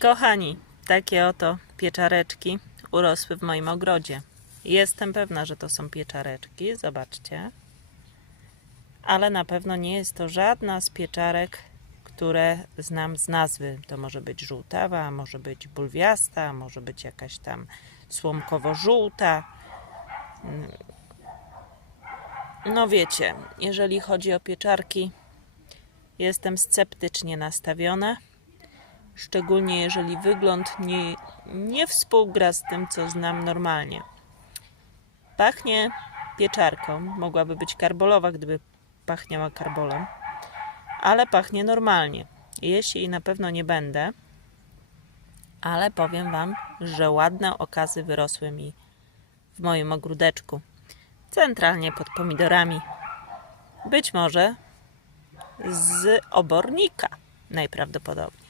Kochani, takie oto pieczareczki urosły w moim ogrodzie. Jestem pewna, że to są pieczareczki, zobaczcie. Ale na pewno nie jest to żadna z pieczarek, które znam z nazwy. To może być żółtawa, może być bulwiasta, może być jakaś tam słomkowo-żółta. No wiecie, jeżeli chodzi o pieczarki, jestem sceptycznie nastawiona. Szczególnie jeżeli wygląd nie, nie współgra z tym, co znam normalnie. Pachnie pieczarką. Mogłaby być karbolowa, gdyby pachniała karbolem. Ale pachnie normalnie. Jeść jej na pewno nie będę. Ale powiem Wam, że ładne okazy wyrosły mi w moim ogródeczku. Centralnie pod pomidorami. Być może z obornika najprawdopodobniej.